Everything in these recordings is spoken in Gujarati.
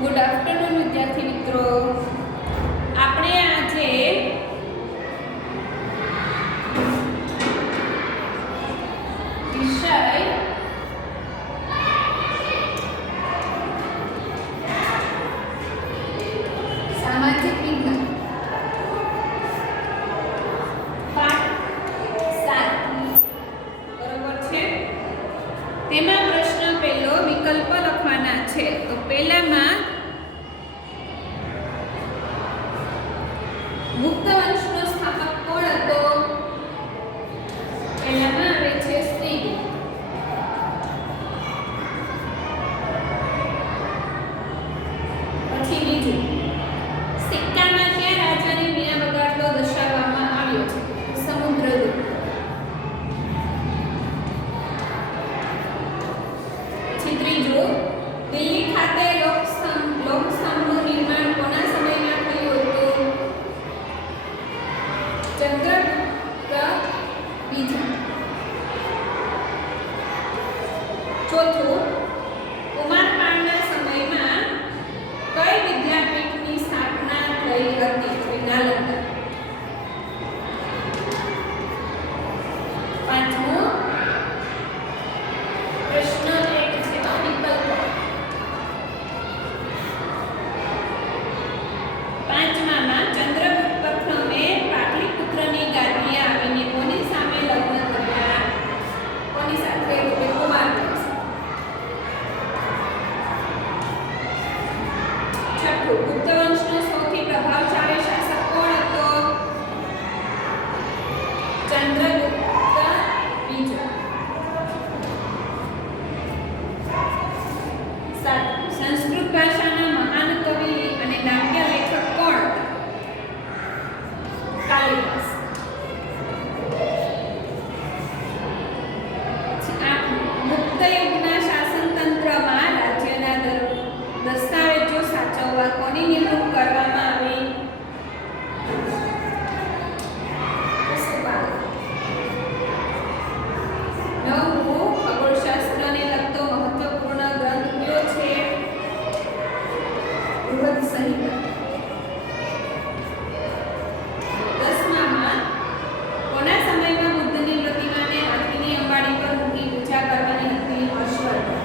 ગુડ આફ્ટરનૂન વિદ્યાર્થી મિત્રો. આપણે આજે વિષય સામાજિક વિજ્ઞાન પાઠ 7 બરોબર છે. તેમાં પ્રશ્ન પહેલો વિકલ્પ લખવાના છે. તો પહેલામાં ગુપ્ત વંશનો સ્થાપક કોણ હતો? પહેલામાં આવે છે શ્રીગુપ્ત. પછી બીજું, સિક્કામાં કયા રાજાની મીણા બગાડતો દર્શાવવામાં આવ્યો છે? સમુદ્રગુપ્ત. પછી ત્રીજું, દિલ્હી ખાતે લોકસ્તંભનું નિર્માણ કોના સમયમાં થયું હતું? ચંદ્રગુપ્ત બીજા. ચોથું, કુમારપાળના સમયમાં કઈ વિદ્યાપીઠની સ્થાપના થઈ હતી? નાલંદા. પાંચમું પ્રશ્ન એક છે વિકલ્પો. પાંચમામાં ચંદ્રગુપ્ત પ્રથમે પાટલીપુત્રની ગાદીએ આવીને કોની સામે લગ્ન કર્યા? કોની સાથે? કુમારવંશ. છઠ્ઠું, ગુપ્ત વંશનો સૌથી પ્રભાવશાળી શાસક કોણ હતો? ચંદ્રગુપ્ત બીજો. સાતમું, સંસ્કૃત ભાષાના મહાન કવિ અને નાટ્ય લેખક કોણ હતા? કાલિદાસ. આઠમું, ગુપ્ત યુગના શાસનતંત્રમાં રાજ્યના દસ્તાવેજો સાચવવા કોની નિમણૂક કરવામાં આવી? પશુપાલક. નવમું, ખગોળશાસ્ત્રને લગતો મહત્વપૂર્ણ ગ્રંથ કયો છે? બૃહદ સંહિતા. દસમામાં કોના સમયમાં બુદ્ધની પ્રતિમાને હાથીની અંબાડી પર મૂકી પૂજા કરવાની હતી? હર્ષવર્ધન.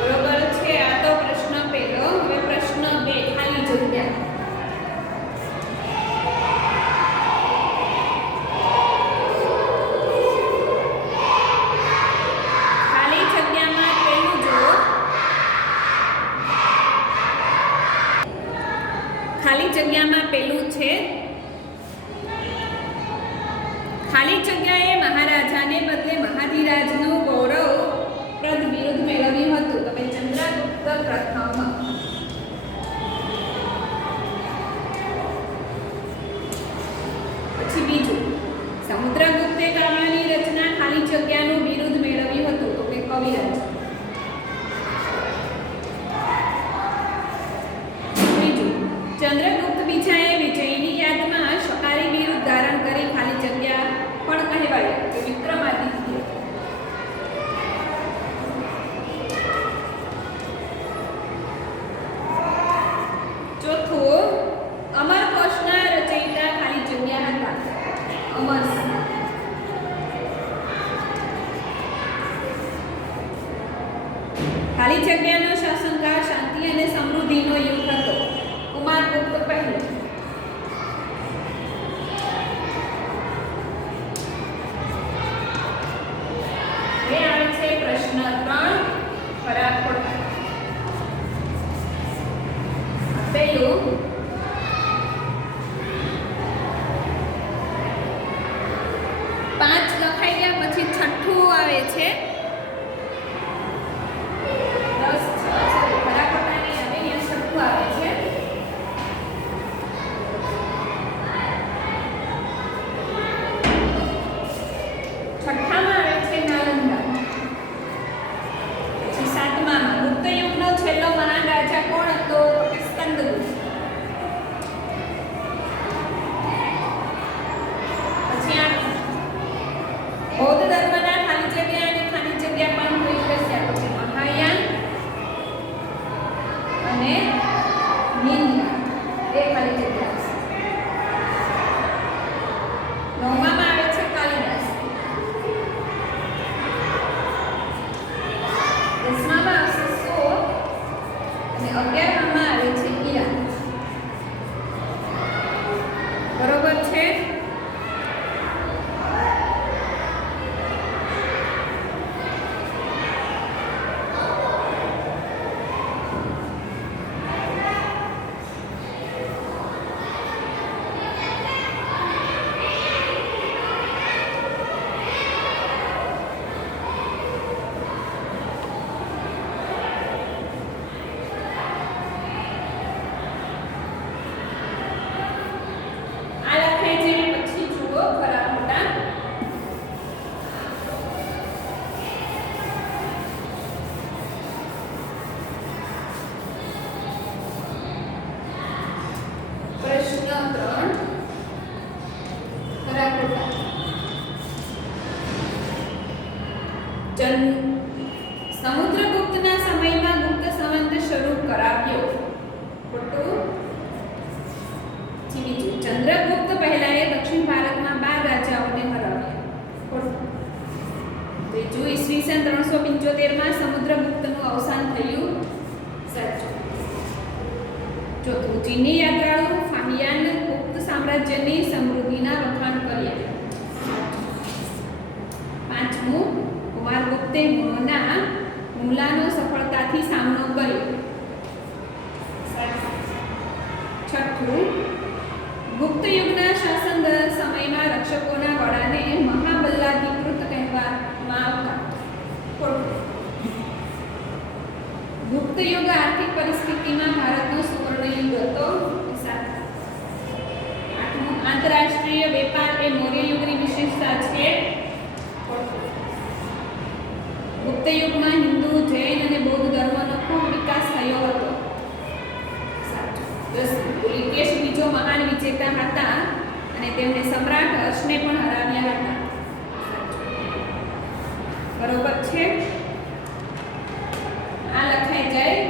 બરોબર છે. આ તો પ્રશ્ન પહેલો. હવે પ્રશ્ન 2, ખાલી જગ્યા. ખાલી જગ્યામાં પહેલું જુઓ. ખાલી જગ્યામાં પહેલું છે, ખાલી જગ્યાએ મહારાજાને બદલે મહાધિરાજનું ગૌરવપ્રદ બિરુદ મેળવ્યું હતું. તો ચંદ્રગુપ્ત પ્રથમ. પછી બીજું, સમુદ્રગુપ્તે કાવ્યની રચના ખાલી જગ્યાનું બિરુદ મેળવ્યું હતું. તો કે કવિરાજ. ત્રીજું, ચંદ્રગુપ્ત બીજાએ વિજયની યાદમાં શકારી બિરુદ ધારણ કરી ખાલી જગ્યા પણ કહેવાય કે વિક્રમાદિત્ય. ચોથું, અમરકોશના રચયિતા ખાલી જગ્યા હતા? અમરસિંહ. ખાલી જગ્યાનો શાસનકાળ શાંતિ અને સમૃદ્ધિનો યુગ હતો. કુમારગુપ્ત પહેલો. હવે આવે છે પ્રશ્ન 3, ખરા ખોટા. પહેલું, 5 લખાઈ ગયા પછી છઠ્ઠું આવે છે. 10 ખરા ખોટાની આવે, અહીંયા છઠ્ઠું આવે છે. છઠ્ઠામાં આવે છે નાલંદા. પછી સાતમામાં ગુપ્ત યુગનો છેલ્લો મહાન રાજા કોણ હતો? સ્કંદગુપ્ત. પછી બૌદ્ધ ધર્મના ખાલી જગ્યા અને ખાલી જગ્યા પણ કોઈ કહેશે. સમુદ્રગુપ્તના સમયમાં ગુપ્ત સંવંત શરૂ કરાવ્યો. ખોટું. બીજું, ચંદ્રગુપ્ત પહેલાએ દક્ષિણ ભારતમાં 12 રાજાઓને હરાવ્યા. ખોટું. ત્રીજું, ઈસવીસન 375માં સમુદ્રગુપ્તનું અવસાન થયું. સાચું. ચોથું, ચીની યાત્રાળુ ફાહિયાન ગુપ્ત સામ્રાજ્યની સમૃદ્ધિના વખાણ કર્યા. પાંચમું, કુમારગુપ્તે હુમલાનો સફળતાથી સામનો કર્યો. છઠ્ઠું, ગુપ્ત યુગના શાસન સમયમાં રક્ષકોના વડાને મહાબલાધિકૃત કહેવામાં આવતા. ગુપ્ત યુગ આર્થિક પરિસ્થિતિમાં ભારતનો સુવર્ણ યુગ હતો. આઠમું, આંતરરાષ્ટ્રીય વેપાર એ મૌર્ય યુગની વિશેષતા છે. ગુપ્ત યુગમાં હિન્દુ, જૈન અને બૌદ્ધ ધર્મનો ખૂબ વિકાસ થયો હતો. પુલિકેશ બીજો મહાન વિજેતા હતા અને તેમણે સમ્રાટ હર્ષને પણ હરાવ્યા હતા. બરોબર છે. આ લખાઈ જાય.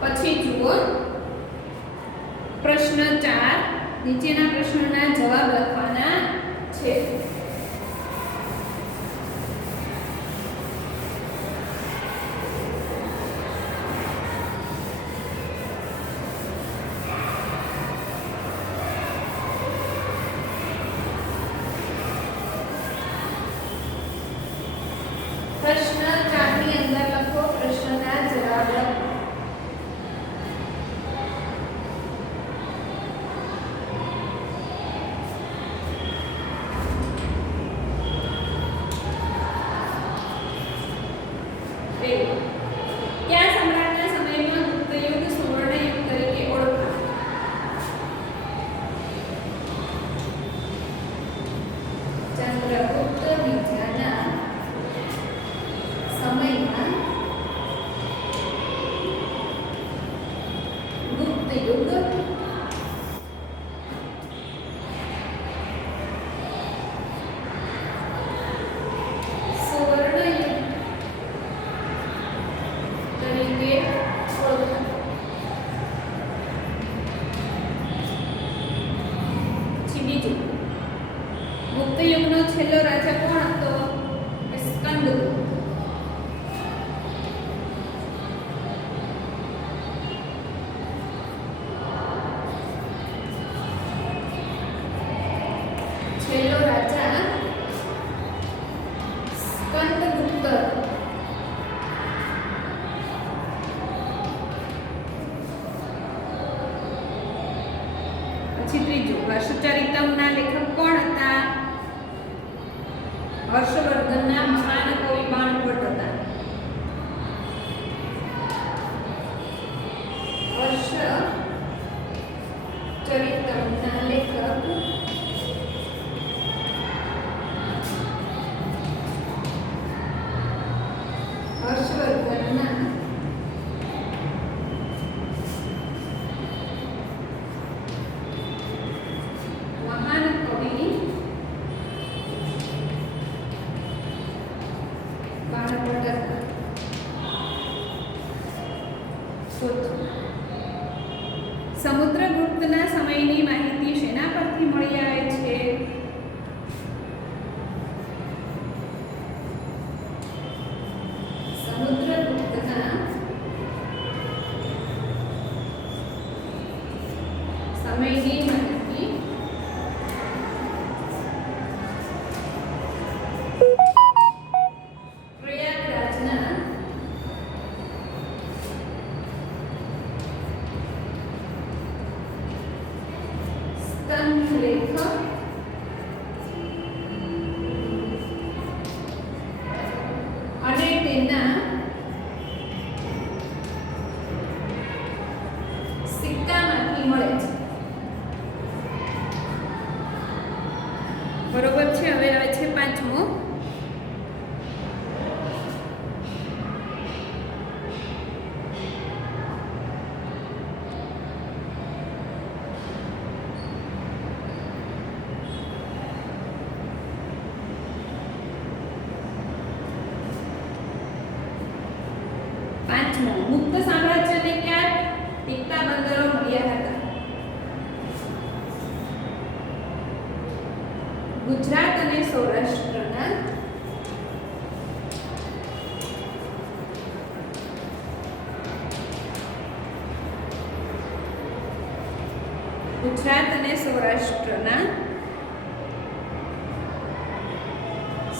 પછી જુઓ પ્રશ્ન 4. નીચેના પ્રશ્નોના જવાબ લખવાના છે. પ્રશ્ન 4 ની અંદર લખો પ્રશ્નના જવાબ લખો. કયા સમ્રાટના સમયમાં ગુપ્ત યુગ સુવર્ણ યુગ તરીકે ઓળખાય? ચંદ્રગુપ્ત બીજાના સમયમાં ગુપ્ત યુગ સુવર્ણ યુગ તરીકે ઓળખાય. બીજું, ગુપ્ત યુગનો છેલ્લો રાજા કોણ હતો? સ્કંદગુપ્ત. છેલ્લો રાજા સ્કંદગુપ્ત. પછી ત્રીજું, હર્ષચરિતમના લેખક કોણ હતા? હર્ષવર્ધનના મહાન કવિ બાણભટ્ટ હતા. હર્ષચરિતમના લેખક હર્ષવર્ધનના મહાન કવિ બાણભટ્ટ હતા. સમુદ્રગુપ્તના સમયની માહિતી શેના પરથી મળી આવે છે? સમુદ્રગુપ્તના સમયની માહિતી પ્રયાગરાજના સ્તંભ લેખ અને તેના સિક્કામાંથી મળે છે. બરોબર છે. હવે આવે છે પાંચમો. પાંચમો, ગુપ્ત સામ્રાજ્યને ક્યાં ટીકતા બંદરો મળ્યા હતા? ગુજરાત અને સૌરાષ્ટ્રના ગુજરાત અને સૌરાષ્ટ્રના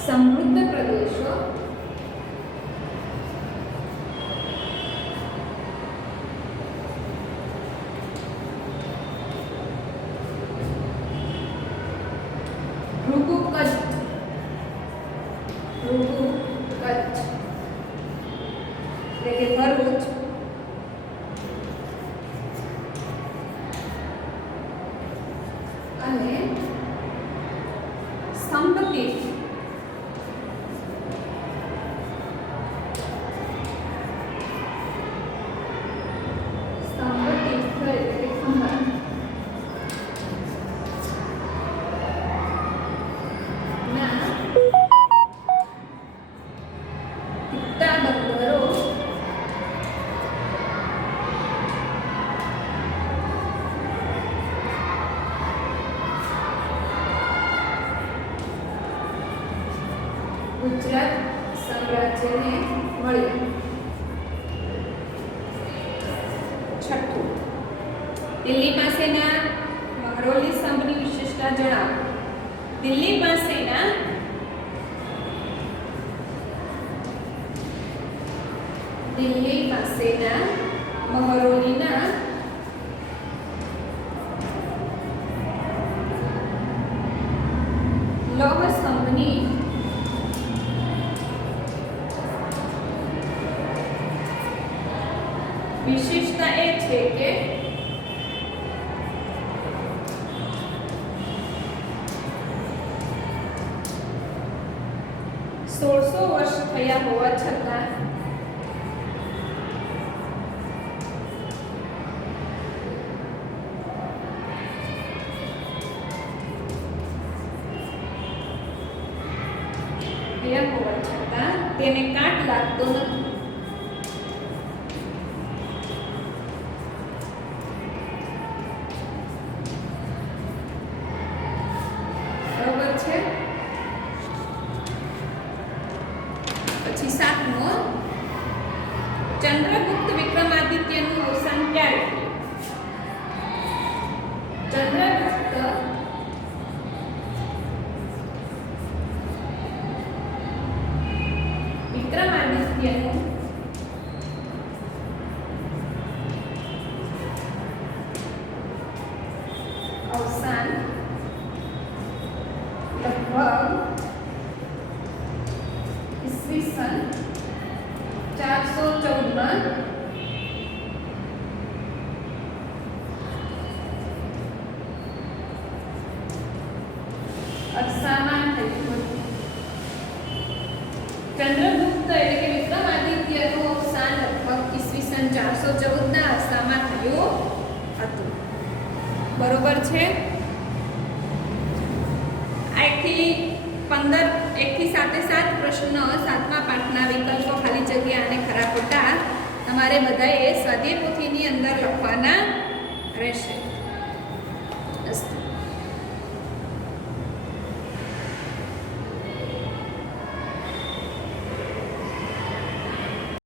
સમૃદ્ધ પ્રદેશો ભૃગુ કચ્છ એટલે કે ભરૂચ અને સ્તંભતીર્થ ગુજરાત સામ્રાજ્યને મળ્યા. છઠ્ઠું, દિલ્હી પાસેના મહરૌલી સ્તંભની વિશેષતા જણાવો. દિલ્હી પાસેના મહરૌલીના લોહ સ્તંભની વિશેષતા એ છે કે સોળસો વર્ષ થયા હોવા છતાં તેને કાટ લાગતો નથી. બરોબર છે. પછી સાતમો, ચંદ્રગુપ્ત વિક્રમાદિત્યનું અવસાન ક્યારે થયું? ચંદ્રગુપ્ત વિક્રમાદિત્યનું અવસાન લગભગ ઈસવીસન 414 માં અરસામાં થયું હતું. ચંદ્રગુપ્ત એટલે કે વિક્રમાદિત્યનું અવસાન લગભગ ઈસવીસન 414 ના અરસામાં થયું હતું. બરોબર છે. આ એકથી 7 પ્રશ્નો સાતમા પાઠના વિકલ્પો, ખાલી જગ્યા અને ખરા ખોટા તમારે બધાએ સ્વાધ્યાય પોથીની અંદર લખવાના રહેશે.